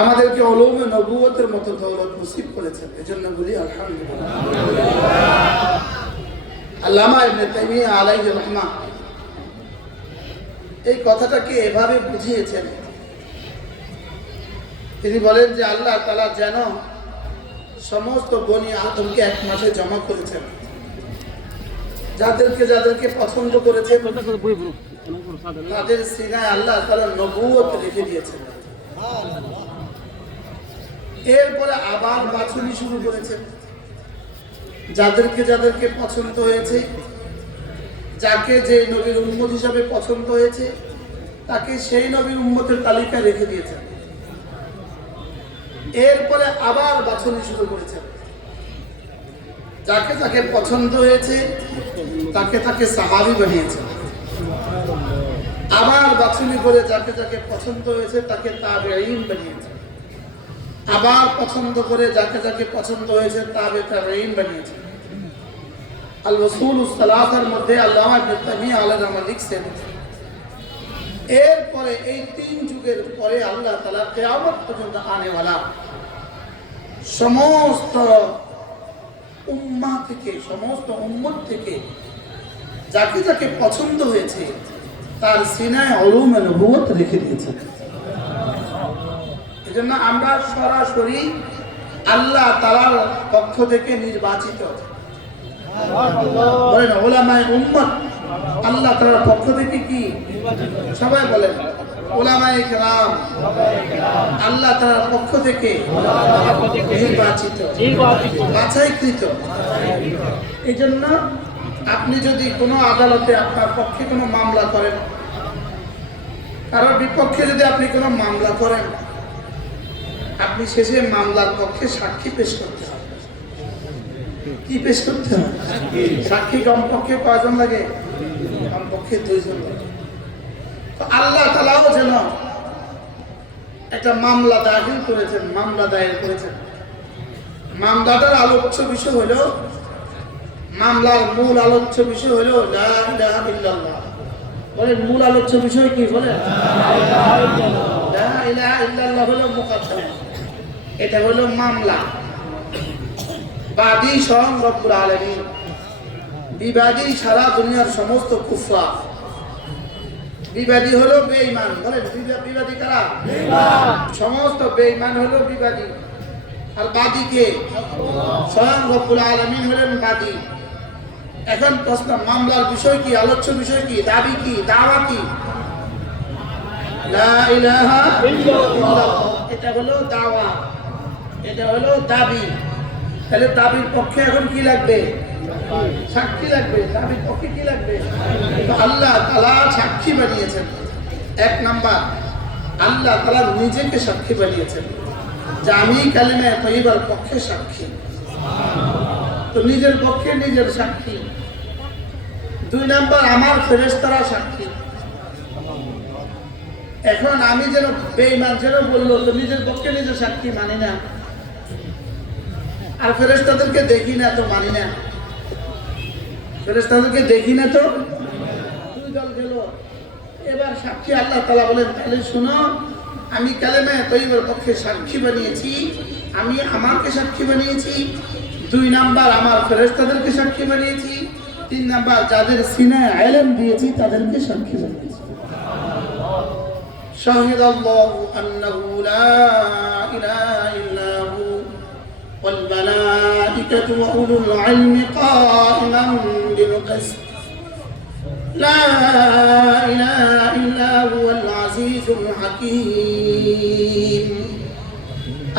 আমাদেরকে উলুমে নবুয়তের মতো দৌলত নসিব করেছেন, এজন্য বলি আলহামদুলিল্লাহ। আল্লামা ইবনে তাইমিয়া আলাইহির রাহমাহ এই কথাটাকে এভাবে বুঝিয়েছেন। তিনি বলেন যে আল্লাহ তাআলা যেন সমস্ত বনি আদমকে এক মাঠে জমা করেছেন, যাদেরকে যাদেরকে পছন্দ করেছেন তাদের সিনায় আল্লাহ তাআলা নবুয়ত রেখে দিয়েছেন। এরপরে আবার বাছুনি শুরু করেছেন, যাদেরকে যাদেরকে পছন্দ হয়েছে, যাকে যে নবীর উম্মত হিসাবে পছন্দ হয়েছে তাকে সেই নবীর উম্মতের তালিকায় রেখে দিয়েছেন। এরপরে আবার বাছুনি শুরু করেছেন, যাকে যাকে পছন্দ হয়েছে তাকে তাকে সাহাবী বানিয়েছেন। আবার বাছুনি করে যাকে যাকে পছন্দ হয়েছে তাকে তাবেঈন বানিয়েছেন। আবার পছন্দ করে যাকে যাকে পছন্দ হয়েছে তাবেঈন বানিয়েছেন। আল উসুলুস সালাসার মধ্যে আল্লামা ইবনে তাইমিয়া আলাইহির রাহমাহ লিখছেন, এরপরে এই তিন যুগের পরে আল্লাহ তাআলা কিয়ামত পর্যন্ত আনেওয়ালা সমস্ত উম্মাহ থেকে, সমস্ত উম্মত থেকে যাকে যাকে পছন্দ হয়েছে তার সিনায় উলুমে নবুয়ত রেখে দিয়েছেন। এজন্য আমরা সরাসরি আল্লাহ তাআলার পক্ষ থেকে নির্বাচিত, বলেন উলামায়ে উম্মত আল্লাহ তাআলার পক্ষ থেকে কি সবাই বলেন উলামায়ে কেরাম আল্লাহ তাআলার পক্ষ থেকে নির্বাচিত, বাছাইকৃত। এজন্য আপনি যদি কোনো আদালতে আপনার পক্ষে কোনো মামলা করেন, কারোর বিপক্ষে যদি আপনি কোনো মামলা করেন, আপনি শেষে মামলার পক্ষে সাক্ষী পেশ করতে হবে। কি পেশ করতে হবে? সাক্ষী কমপক্ষে কয়জন লাগে? কমপক্ষে 2 জন লাগে। তো আল্লাহ তাআলাও যেন একটা মামলা দাখিল করেছেন, মামলা দায়ের করেছেন। মামলাটার আলোচ্য বিষয় হলো, মামলার মূল আলোচ্য বিষয় হলো লা ইলাহা ইল্লাল্লাহ। বলেন মূল আলোচ্য বিষয় কি? বলেন লা ইলাহা ইল্লাল্লাহ হলো মুকদ্দমা, এটা হলো মামলা। বাদী স্বয়ং রব্বুল আলামিন, বিবাদী সারা দুনিয়ার সমস্ত কুফার। বিবাদী হলো বেঈমান। বলেন বিবাদী কারা? সমস্ত বেঈমান হলো বিবাদী। আর বাদী কে? স্বয়ং রব্বুল আলামিন হলেন বাদী। এখন প্রশ্ন, মামলার বিষয় কি? আলোচ্য বিষয় কি? দাবি কি? দাওয়া কি? লা ইলাহা ইল্লাল্লাহ। এটা হলো দাওয়া, এটা হলো দাবি। তাহলে দাবির পক্ষে এখন কি লাগবে? সাক্ষী লাগবে। দাবির পক্ষে কি লাগবে? তো আল্লাহ তাআলা সাক্ষী বানিয়েছেন। 1 নাম্বার, আল্লাহ তাআলা নিজেকে সাক্ষী বানিয়েছেন যে আমি কালিমা তাইয়্যিবার পক্ষে সাক্ষী। তো নিজের পক্ষে নিজের সাক্ষী। 2 নাম্বার, আমার ফেরেশতারা সাক্ষী। এখন আমি যেন বেঈমান যেন বললো, তো নিজের পক্ষে নিজের সাক্ষী মানি না, আর ফেরেশতাদেরকে দেখি না তো মানি না। ফেরেশতাদেরকে দেখি না তো 2 দল গেল। এবার সাক্ষী আল্লাহ তাআলা বলেন, তাহলে শুনো, আমি কালেমা তাইয়্যিবার পক্ষে সাক্ষী বানিয়েছি, আমি আমাকে সাক্ষী বানিয়েছি। 2 নাম্বার, আমার ফেরেশতাদেরকে সাক্ষী বানিয়েছি। 3 নাম্বার, যাদের সিনায় ইলম দিয়েছি তাদেরকে সাক্ষী বানিয়েছি। শাহিদাল্লাহু আন্নাহু লা ইলাহা ইল্লা হু ওয়াল মালাইকাতু ওয়া উলুল ইলমি কাইমান বিল কিসত লা ইলাহা ইল্লা হুয়াল আজিজুল হাকীম।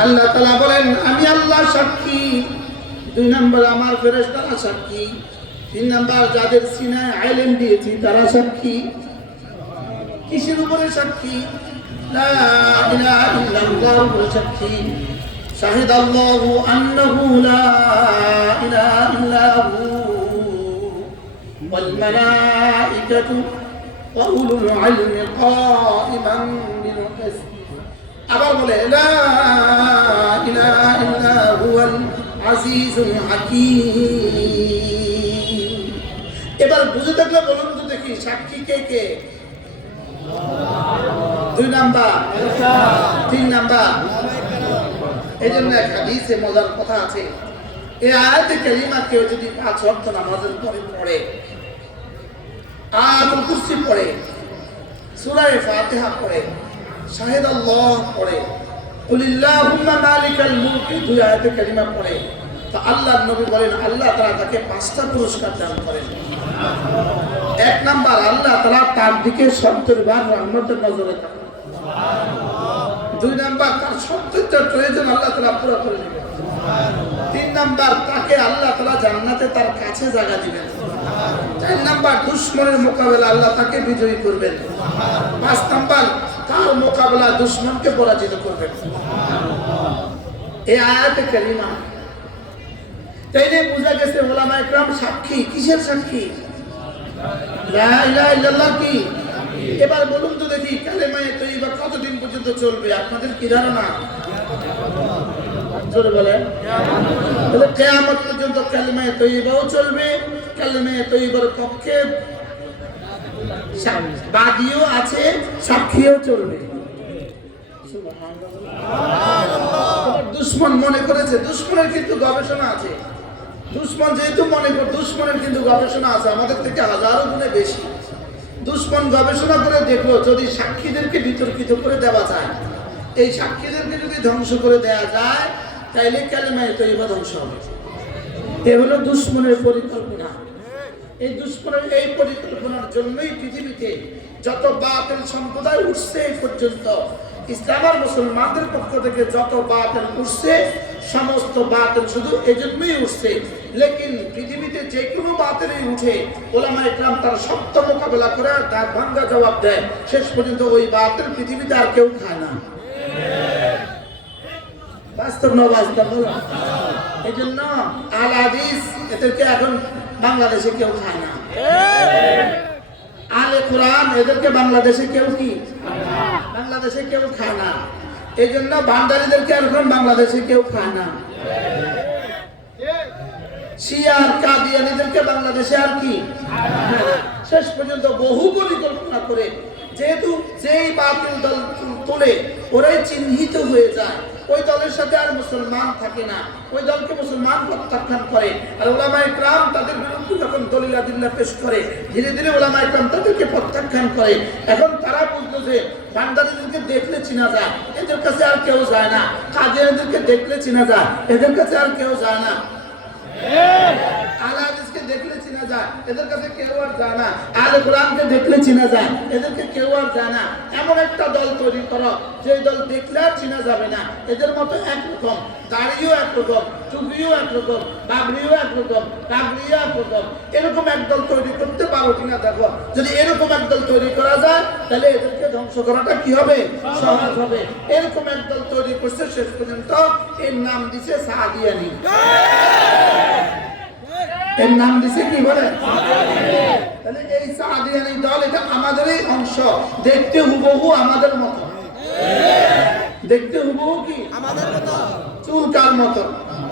আল্লাহ তাআলা বলেন, আমি আল্লাহ সাক্ষী। 2 নাম্বার, আমার ফেরেশতারা সাক্ষী। 3 নাম্বার, যাদের সিনায় ইলম দিয়েছি তারা সাক্ষী। কিসের উপরে সাক্ষী? লা ইলাহা ইল্লাল্লাহর উপরে সাক্ষী। শাহিদাল্লাহু আন্নাহু লা ইলাহা ইল্লা হু ওয়াল মালাইকাতু ওয়া উলুল ইলমি কাইমান বিল কিসত। আবার বলে লা ইলাহা ইল্লা হুয়াল আজিজুল হাকীম। এবার বুঝে থাকলে বলুন তো দেখি, সাক্ষী কে কে? 2 নাম্বার, 3 নাম্বার। এই জন্য এক হাদিসে মজার কথা আছে, এই আয়াতে কারিমা কেউ যদি 5 ওয়াক্ত নামাজের পরে পড়ে, আয়াতুল কুরসি পড়ে, সূরা ফাতিহা পড়ে, শাহিদ আল্লাহ পড়ে, কুলিল্লাহুম্মা মালিকাল মুলক, 2 আয়াতে কারিমা পড়ে, তো আল্লাহর নবী বলেন আল্লাহ তাআলা তাকে 5টা পুরস্কার দান করেন। 1 নাম্বার, আল্লাহ তাআলা তার দিকে 70 বার রহমতের নজরে তাকান। 2 নাম্বার, তার 70টা প্রয়োজন আল্লাহ তাআলা পুরো করে দিবেন। 3 নাম্বার, তাকে আল্লাহ তাআলা জান্নাতে তার কাছে জায়গা দিবেন। 4 নাম্বার, দুশমনের মোকাবেলা আল্লাহ তাকে বিজয়ী করবেন। 5 নাম্বার, তার মোকাবেলা দুশমনকে পরাজিত করবেন। এই আয়াতে কারিমা তাইলে বোঝা গেছে উলামায়ে কেরাম সাক্ষী। কিসের সাক্ষী? লা ইলাহা ইল্লাল্লাহ কি? এবার বলুন তো দেখি, কালেমায়ে তয়্যিবা কতদিন পর্যন্ত চলবে আপনাদের কি ধারণা? জোরে বলেন। তাহলে কিয়ামত পর্যন্ত কালেমায়ে তয়্যিবাও চলবে, কালেমায়ে তয়্যিবার পক্ষে বাদীও আছে, সাক্ষীও চলবে। সুবহানাল্লাহ। দুশমন মনে করেছে, দুশমনের কিন্তু গবেষণা আছে। দুশমন যেহেতু মনে করে, দুশমনের কিন্তু গবেষণা আছে আমাদের থেকে হাজারো গুণে বেশি। দুশমন গবেষণা করে দেখলো যদি সাক্ষীদেরকে বিতর্কিত করে দেওয়া যায়, এই সাক্ষীদেরকে যদি ধ্বংস করে দেওয়া যায়, তাইলে কালেমায়ে তয়্যিবা ধ্বংস হবে। এ হলো দুশমনের পরিকল্পনা। এই দুশমনের এই পরিকল্পনার জন্যই পৃথিবীতে যত বাতিল সম্প্রদায় উঠছে এই পর্যন্ত, ইসলাম আর মুসলমানদের পক্ষ থেকে যত বাতিল উঠছে, সমস্ত বাতিল শুধু এজন্যই উঠছে। লেকিন পৃথিবীতে যে কোনো বাতিলই উঠে, উলামায়ে কেরাম তার সত্য মোকাবেলা করে তার ভাঙ্গা জবাব দেয়। শেষ পর্যন্ত ওই বাতিল পৃথিবীতে আর কেউ খায় না। বাস্তব না বাস্তব? এই জন্য আল হাদিস এদেরকে এখন বাংলাদেশে কেউ খায় না। আলে কোরআন এদেরকে বাংলাদেশে কেউ কি? বাংলাদেশে কেউ খায় না। এই জন্য ভান্ডারীদেরকে এখন বাংলাদেশে কেউ খায় না। শিয়া আর কাদিয়ানীদেরকে বাংলাদেশে আর কি? শেষ পর্যন্ত বহু পরিকল্পনা করে, যেহেতু যেই বাতিল দল তোলে ওরাই চিহ্নিত হয়ে যায়, ওই দলের সাথে আর মুসলমান থাকে না, ওই দলকে মুসলমান প্রত্যাখ্যান করে। আর উলামায়ে কেরাম তাদের বিরুদ্ধে যখন দলিল আদিল্লাহ পেশ করে, ধীরে ধীরে উলামায়ে কেরাম তাদেরকে প্রত্যাখ্যান করে। এখন তারা বুঝলো যে ভান্ডারীদেরকে দেখলে চিনা যায়, এদের কাছে আর কেউ যায় না। কাদিয়ানীদেরকে দেখলে চিনা যায়, এদের কাছে আর কেউ যায় না। আলে হাদিসকে দেখলে চিনা যায়, এদের কাছে কেউ আর যায় না। আলে কোরআনকে দেখলে চিনা যায়, এদেরকে কেউ আর যায় না। এমন একটা দল তৈরি করো যে দল দেখলে আর চিনা যাবে না। এদের মতো একরকম, দাড়িও একরকম, টুপিও একরকম, পাগড়িও একরকম, পাগড়িও একরকম, এরকম একদল তৈরি করতে পারো কিনা দেখো। যদি এরকম একদল তৈরি করা যায়, তাহলে এদেরকে ধ্বংস করাটা কি হবে? সহজ হবে। এরকম একদল তৈরি করছে, শেষ পর্যন্ত এর নাম দিছে সাদিয়ানী। এর নাম দিছে কি বলে? তাহলে এই সাদিয়ানী দল এটা আমাদেরই অংশ। দেখতে হুবহু আমাদের মতো। দেখতে হুবহু কি আমাদের মতো। চুল কার মতো?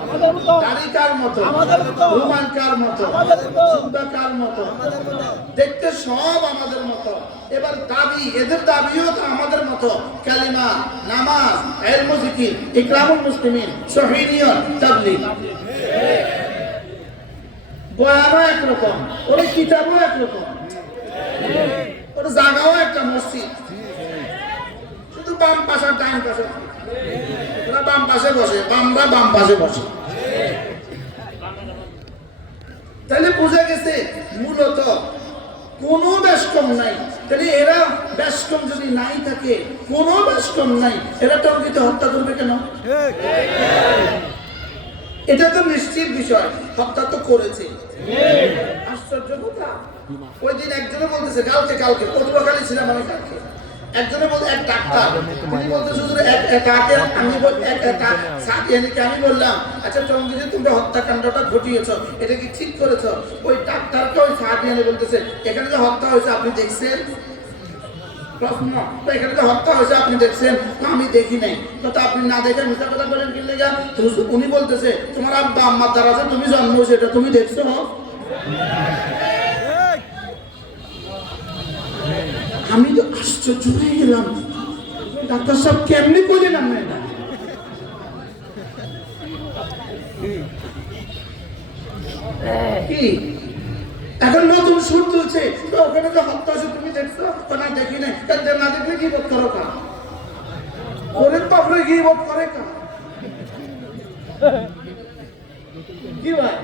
আমাদের মতো। দাড়ি কার মতো? আমাদের মতো। রুমাল কার মতো? আমাদের মতো। জুব্বা কার মতো? আমাদের মতো। দেখতে সব আমাদের মতো। এবার দাবি, এদের দাবিও তো আমাদের মতো। কালিমা, নামাজ, ইলম, জিকির, ইকরামুল মুসলিমিন, শহীদিয়ত, তাবলীগ। বয়ানও একরকম, ওর কিতাবও একরকম, ওর জায়গাও একটা মসজিদ। শুধু বাম পাশে ডান পাশে, ওরা বাম পাশে বসে, বামরা বাম পাশে বসে। তাহলে বোঝা গেছে মূলত কোনো বেশকম নাই। তাহলে এরা বেশকম যদি নাই থাকে, কোনো বেশকম নাই, এরা টঙ্গিতে হত্যা করবে কেন? এটা তো নিশ্চিত বিষয়, হত্যা তো করেছে। আশ্চর্য কথা, ওই দিন একজনে বলতেছে, কালকে পটুয়াখালী ছিলাম আমি, কালকে একজনে বলতে, এক ডাক্তার, তিনি বলতেছে আমি বললাম আচ্ছা টঙ্গীতে তুমি হত্যাকাণ্ডটা ঘটিয়েছো, এটা কি ঠিক করেছো? ওই ডাক্তারকে ওই সাদিয়ানী বলতেছে, এখানে যে হত্যা হয়েছে আপনি দেখছেন? প্রশ্ন, তো এখানে যে হত্যা হয়েছে আপনি দেখছেন? আমি দেখি নাই। তো আপনি না দেখে মিথ্যা কথা বলেন কি লেগা? উনি বলতেছে তোমার আব্বা আম্মার দ্বারা যে তুমি জন্ম হয়েছে এটা তুমি দেখছো? আমি তো আশ্চর্য হয়ে গেলাম, ডাক্তার সাহেব কেমনি করলেন আপনি এটা? কি এখন নতুন সুর তুলছে, তো ওখানে যে হত্যা হয়েছে তুমি দেখছো? তো না দেখি নাই, না দেখলে কি বোধ করো কা? ওরে বাপরে কি বোধ করে কা? কি ভাই?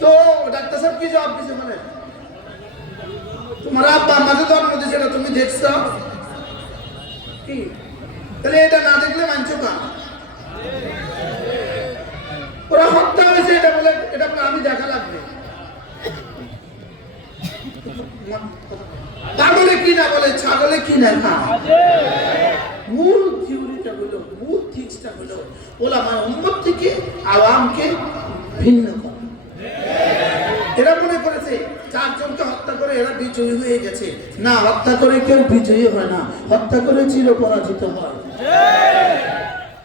তো ডাক্তার সাহেব কি জবাব দিছে? মানে তোমার আব্বা আমাদের জন্ম দিয়েছে না, তুমি দেখছো কি? তাহলে এটা না দেখলে মানছো কা? ওরা হত্যা হয়েছে এটা বলে এটা আমি দেখা লাগবে। পাগলে কি না বলে, ছাগলে কি না খা। মূল থিওরিটা হলো, মূল থিক্সটা হলো ওলামায়ে উম্মত থেকে আওয়ামকে ভিন্ন করা। এরা মনে করেছে চারজনকে হত্যা করে এরা বিজয়ী হয়ে গেছে। না, হত্যা করে কেউ বিজয়ী হয় না, হত্যা করে চির পরাজিত হয়।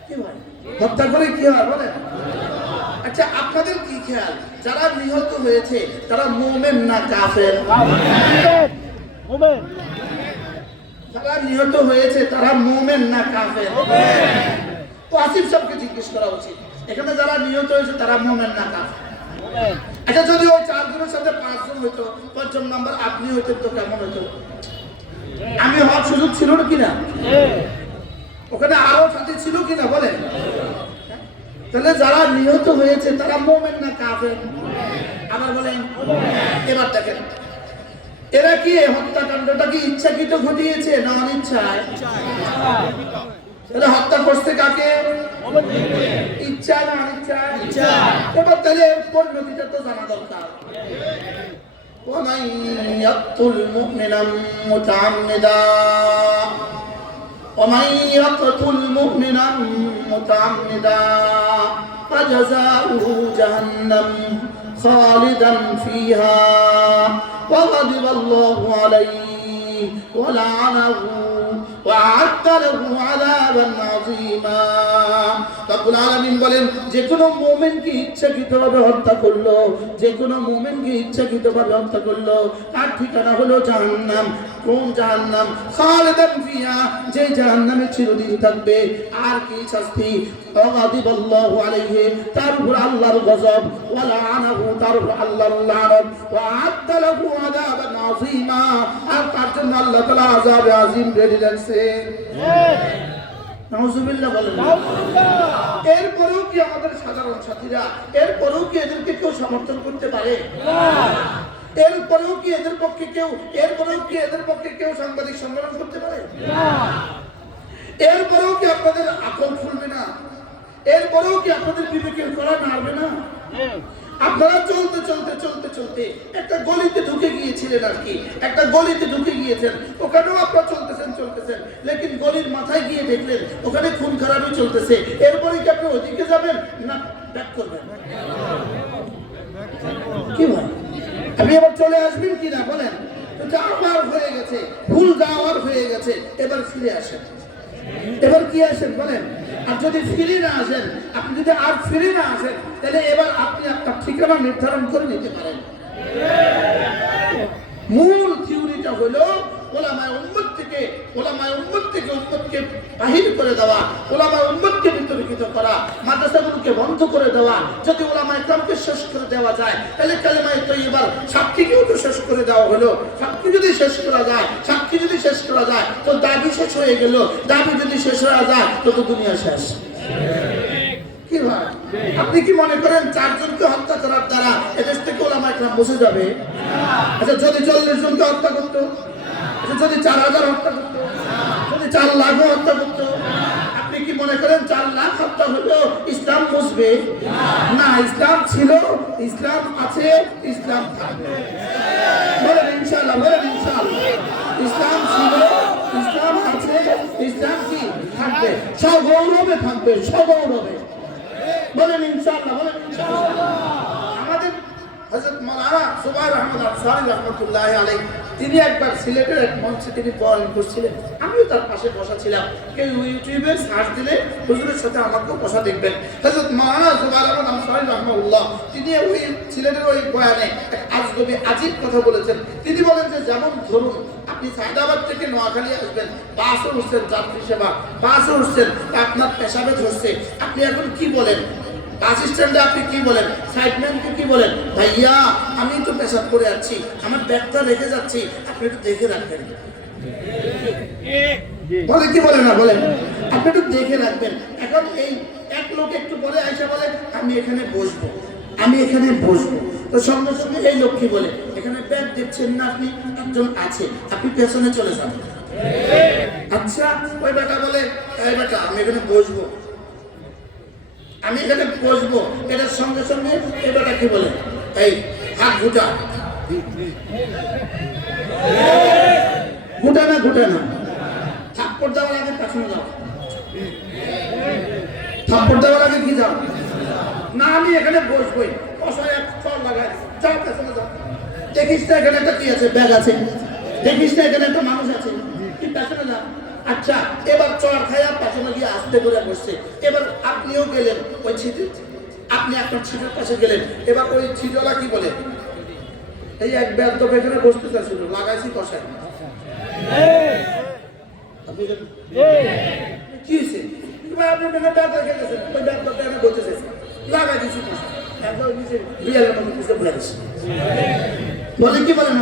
কি ভাই, হত্যা করে কি হয় বলেন? আচ্ছা, আপনাদের কি খেয়াল, যারা নিহত হয়েছে তারা মুমিন না কাফের? যারা নিহত হয়েছে তারা মুমিন না কাফের? তো আসিফ সাহেবকে জিজ্ঞেস করা উচিত, এখানে যারা নিহত হয়েছে তারা মুমিন না কাফের? আচ্ছা, যদি ওই চারজনের সাথে পাঁচজন হইতো, পঞ্চম নাম্বার আপনি হইতেন, তো কেমন হইতো? আমি হওয়ার সুযোগ ছিল না কিনা? ওখানে আরো সাথে ছিল কিনা বলেন? তাহলে যারা নিহত হয়েছে তারা মুমিন না কাফের? আবার বলেন। এবার দেখেন, এরা কি হত্যাকাণ্ডটা কি ইচ্ছাকৃত ঘটিয়েছে না অনিচ্ছায়? তাহলে হত্যা করতে কাকে? ইচ্ছা না অনিচ্ছায়? এবার তাহলে পরিণতিটা তো জানা দরকার। ومن يقتل مؤمنا متعمدا ومن يقتل مؤمنا متعمدا فجزاؤه جهنم خالدا فيها وغضب الله عليه ولعنه وأعد له عذابا عظيما। রব্বুল আলামিন বলেন, যে কোনো মুমিনকে ইচ্ছাকৃতভাবে হত্যা করলো, যে কোনো মুমিনকে ইচ্ছাকৃতভাবে হত্যা করলো, তার ঠিকানা হলো জাহান্নাম। কোন জাহান্নাম? খালিদান ফিহা, যে জাহান্নামে চিরদিন থাকবে। আর কি শাস্তি? ওয়াগাদিবাল্লাহু আলাইহি, তার উপর আল্লাহর গজব, ওয়া লাআনাহু, তার উপর আল্লাহর লানত, ওয়া আ'আদ্দা লাহু আযাবান আযীমা, আর তার জন্য আল্লাহ তাআলা আযাবে আযীম রেডি রাখছে। নাউজুবিল্লাহ বলেন। এরপরেও কি আমাদের সাধারণ সাথীরা, এরপরেও কি এদেরকে কেউ সমর্থন করতে পারে? এরপরেও কি এদের পক্ষে কেউ, এরপরেও কি এদের পক্ষে কেউ সাংবাদিক সম্মেলন করতে পারে? এরপরেও কি আপনাদের আকল খুলবে না? এরপরেও কি আপনাদের বিবেকের কড়া নাড়বে না? আপনারা চলতে চলতে চলতে চলতে একটা গলিতে ঢুকে গিয়েছিলেন, আর কি একটা গলিতে ঢুকে গিয়েছেন, ওখানেও আপনারা চলতেছেন চলতেছেন, লেকিন গলির মাথায় গিয়ে দেখলেন ওখানে খুন খারাপি চলতেছে। এরপরে কি আপনি ওদিকে যাবেন না ব্যাক করবেন? কি ভাই, আপনি এবার চলে আসবেন কিনা বলেন? যাওয়ার হয়ে গেছে, ভুল যাওয়ার হয়ে গেছে, এবার ফিরে আসেন। এবার কি আসেন বলেন? আর যদি ফিরে না আসেন, আপনি যদি আর ফিরে না আসেন, তাহলে এবার আপনি আপনার ঠিকানা নির্ধারণ করে নিতে পারেন। মূল থিওরিটা হলো ওলামায়ে উম্মত থেকে উম্মতকে বাহির করে দেওয়া, ওলামায়ে উম্মতকে বিতর্কিত করা, মাদ্রাসাগুলোকে বন্ধ করে দেওয়া। যদি ওলামায়ে কেরামকে শেষ করে দেওয়া যায়, তাহলে কালেমায়ে তয়্যিবার সাক্ষীকেও তো শেষ করে দেওয়া হলো। সাক্ষী যদি শেষ করা যায়, তো দাবি শেষ হয়ে গেল। দাবি যদি শেষ হয়ে যায়, তো দুনিয়া শেষ। কি ভাই, আপনি কি মনে করেন চারজনকে হত্যা করার দ্বারা এদেশ থেকে ওলামায়ে কেরাম বসে যাবে? আচ্ছা, যদি 40 জনকে হত্যা করতো, যদি 4000 হত্যা করতো, যদি 4 লাখ হত্যা করতো, আপনি কি মনে করেন 4 লাখ হত্যা হলো ইসলাম বুঝবে? না, ইসলাম ছিল, ইসলাম আছে, ইসলাম থাকবে। বলেন ইনশাআল্লাহ, বলেন ইনশাআল্লাহ। ইসলাম ছিল, ইসলাম আছে, ইসলাম কি থাকবে? সগৌরবে থাকবে, সগৌরবে। বলেন ইনশাআল্লাহ, বলেন ইনশাআল্লাহ। আমাদের হযরত মাওলানা সুবাইর আহমদ আনসারী রাহমাতুল্লাহি আলাইহি তিনি একবার সিলেটের এক মঞ্চে তিনি বয়ান করছিলেন, আমিও তার পাশে বসা ছিলাম। কেউ ইউটিউবে সার্চ দিলে হুজুরের সাথে আমাকেও বসা দেখবেন। হযরত মাওলানা জুবাইর আহমদ আনসারী রাহমাহুল্লাহ তিনি ওই সিলেটের ওই বয়ানে এক আজগবি আজিব কথা বলেছেন। তিনি বলেন যে যেমন ধরুন আপনি সায়দাবাদ থেকে নোয়াখালী আসবেন, বাসে উঠছেন, যাত্রী সেবা বাসে উঠছেন, আপনার পেশাবে ধরছে, আপনি এখন কি বলেন? বাস স্ট্যান্ডে আপনি কি বলেন? সাইডম্যানকে কি বলেন? ভাইয়া আমি তো পেশাব করে যাচ্ছি, আমার ব্যাগটা রেখে যাচ্ছি, আপনি একটু দেখে রাখবেন। বলে কি বলে না বলেন, আপনি একটু দেখে রাখবেন। এখন এই এক লোক একটু পরে আইসা বলে আমি এখানে বসবো, আমি এখানে বসবো, তো সঙ্গে সঙ্গে এই লোক কি বলে, এখানে ব্যাগ দেখছেন না আপনি, একজন আছে, আপনি পেছনে চলে যান। আচ্ছা ওই বেটা বলে এই বেটা আমি এখানে বসবো, আমি এখানে বসবো, এটার সঙ্গে সঙ্গে এই বেটা কি বলে, এই হাত ঘুটা, ঘুটা না ঘুটা না, থাপ্পড় দেওয়ার আগে পেছনে যাও, থাপ্পড় দেওয়ার আগে কি যাও না, আমি এখানে বসবোই, বসায় এক চল লাগাই যাও পেছনে যাও, দেখিস না এখানে একটা কি আছে, ব্যাগ আছে, দেখিস না এখানে একটা মানুষ আছে, কি পেছনে যাও। আচ্ছা এবার চর খায়া পেছনে গিয়ে আস্তে করে বসছে, এবার আপনিও গেলেন ওই ছিটে, আপনি আপনার ছিটের পাশে গেলেন, এবার ওই ছিটওয়ালা কি বলে, এই এক ব্যাগ তো এখানে বসতে চাচ্ছিল, লাগাইছি কষায়, কি হয়েছে আপনি ব্যাগ রেখে গেছেন, ওই ব্যাগ তো এখানে বসতে চাইছে, লাগাই দিচ্ছি কষায়, বলে কি বলেন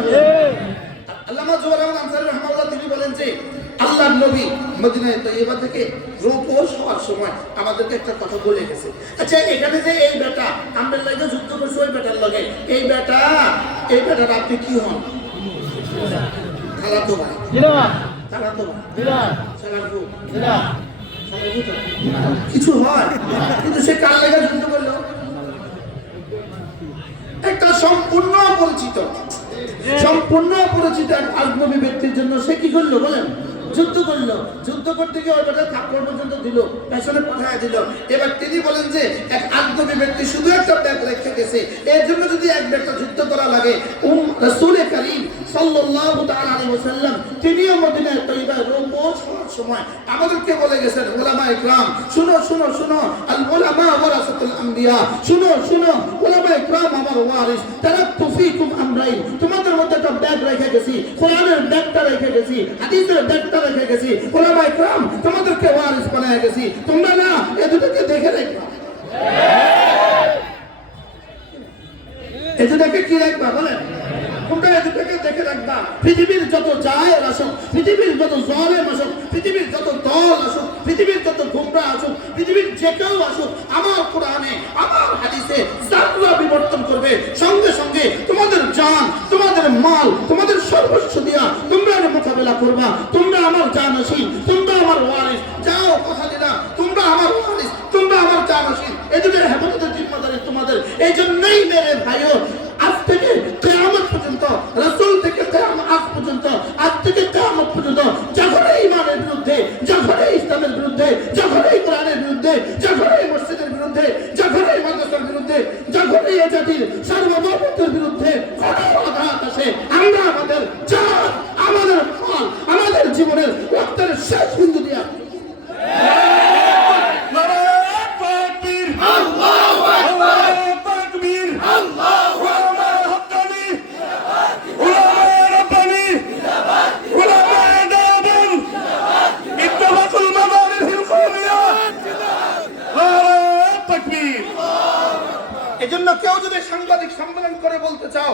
আল্লামা জুবাইর আহমদ আনসারী রাহমাহুল্লাহ তিনি বলেন যে আল্লাহর নবী মদিনায় তৈয়বা থেকে রূপোশ হওয়ার সময় আমাদেরকে একটা কথা বলে গেছে। আচ্ছা এখানে যে এই বেটা আমরা লাগে যুদ্ধ করছে ওই বেটার লগে, এই বেটার আপনি কি হন? খালাতো ভাই, খালাতো ভাই, কিছু হয়, কিন্তু সে কার লাগে যুদ্ধ করলো? একটা সম্পূর্ণ পরিচিত আজনবী ব্যক্তির জন্য সে কি করলো বলেন? যুদ্ধ করলো। যুদ্ধ করতে গিয়ে ওই বেটা থাপ্পড় পর্যন্ত দিল, পেছনে পাঠায় দিল। এবার তিনি বলেন যে এক আজনবী ব্যক্তি শুধু একটা ব্যাগ রেখে গেছে, এর জন্য যদি এক ব্যক্তি যুদ্ধ করা লাগে, রাসূল কারীম সাল্লাল্লাহু তাআলা আলাইহি ওয়াসাল্লাম তিনিও মদিনায় তৈয়বায় রূপোশ হওয়ার সময় আমাদেরকে বলে গেছেন, উলামায়ে কিরাম শুনো শুনো শুনো, আল উলামা ওয়ারাসাতুল আম্বিয়া, শুনো শুনো উলামায়ে কিরাম আমার ওয়ারিস, তারাকতু ফীকুম আমরাইন, তোমাদের মধ্যে একটা ব্যাগ রেখে গেছি, কোরআনের ব্যাগটা রেখে গেছি, হাদিসের ব্যাগটা রেখে গেছি, উলামায়ে কিরাম তোমাদেরকে ওয়ারিস বানায় গেছি, তোমরা না এই দুটোকে দেখে রাখবা, এই দুটোকে কি রাখবা বলেন? তোমরা এই দুটোকে দেখে রাখবা। পৃথিবীর যত জায়ের আসুক, পৃথিবীর যত জালেম আসুক, পৃথিবীর যত দল আসুক, পৃথিবীর যত গুমরা আসুক, পৃথিবীর যে কেউ আসুক, আমার কোরআনে আমার হাদিসে যারা বিবর্তন করবে, সঙ্গে সঙ্গে তোমাদের জান, তোমাদের মাল, তোমাদের সর্বস্ব দিয়া তোমরা মোকাবেলা করবা। তোমরা আমার জানাশীন, তোমরা আমার ওয়ারিস, যাও কথা দিলা তোমরা আমার ওয়ারিস, তোমরা আমার জানাশীন, এই দুটোর হেফাজতের জিম্মাদারি তোমাদের। এই জন্যই মেরে ভাইও আজ থেকে কিয়ামত পর্যন্ত, রাসূল থেকে কিয়ামত আজ পর্যন্ত, আজ থেকে কিয়ামত পর্যন্ত যখনই ঈমানের বিরুদ্ধে, যখনই ইসলামের বিরুদ্ধে, যখনই কোরআনের বিরুদ্ধে, যখনই মসজিদের বিরুদ্ধে, যখনই মাদ্রাসার বিরুদ্ধে, যখনই এই জাতির সার্বভৌমত্বের বিরুদ্ধে কোনো আঘাত আসে, আমরা আমাদের জান, আমাদের মাল, আমাদের জীবনের রক্তের শেষ বিন্দু দিয়া এজন্য কেউ যদি সাংবাদিক সম্মেলন করে বলতে চাও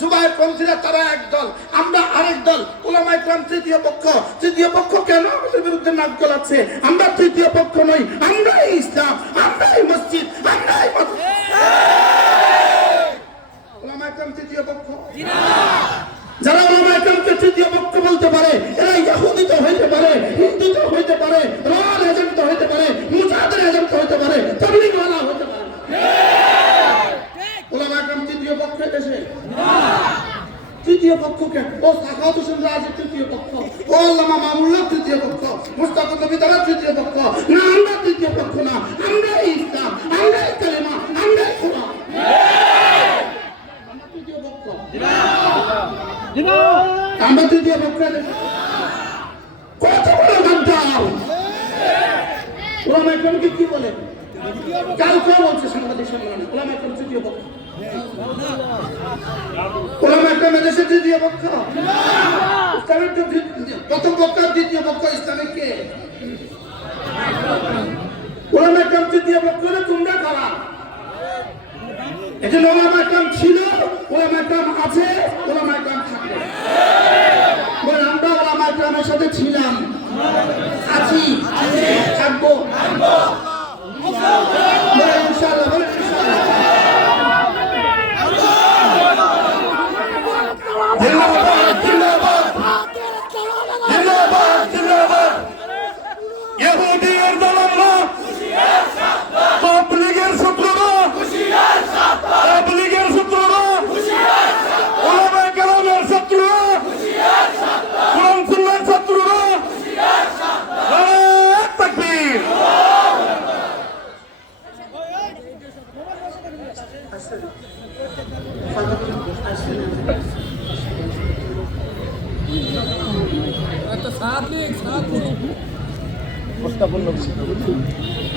জুবায়ের পন্থীরা তারা একদল, আমরা আরেক দল, উলামায়ে কিরাম তৃতীয় পক্ষ, তৃতীয় পক্ষ কেন আমাদের বিরুদ্ধে নাক গলাচ্ছে? আমরা তৃতীয় পক্ষ নই, আমরাই ইসলাম, আমরাই মসজিদ, আমরাই উলামায়ে কিরাম তৃতীয় পক্ষ না। যারা উলামায়ে কিরামকে তৃতীয় পক্ষ বলতে পারে এরা ইহুদি তো হইতে পারে, হিন্দু তো হইতে পারে, রওয়াল এজেন্ট তো হইতে পারে, মুজাহিদের এজেন্ট তো হইতে পারে, তাবলীগওয়ালা হইতে পারে। উলামায়ে কিরাম তৃতীয় পক্ষ দেশে না। তৃতীয় পক্ষ কেন? ও সাখাওয়াত হোসেন রাজের তৃতীয় পক্ষ, ও আল্লামা মামুনুল্লাহ তৃতীয় পক্ষ, মুস্তাফা নবী তারা তৃতীয় পক্ষ না। আমরা তৃতীয় পক্ষ না, আমরাই ইসলাম, আমরাই কালেমা, আমরাই কোরআন। আমরা তৃতীয় পক্ষ না। আমরা তৃতীয় পক্ষ কত বড় গাদ্দার ওলামা ইকরামকে কি বলে কালকে বলছে সাংবাদিক সম্মেলনে ওলামা ইকরাম তৃতীয় পক্ষ ওলামা ইকরাম এদেশের তৃতীয় পক্ষ ইসলামের প্রথম পক্ষ দ্বিতীয় পক্ষ ইসলামিক কে ওলামা ইকরাম তৃতীয় পক্ষ হলে তোমরা খারাপ এজন্য ওলামা ইকরাম ছিল ওলামা ইকরাম আছে ওলামা ইকরাম থাকবে আমরা ওলামা ইকরামের সাথে ছিলাম আছি থাকবো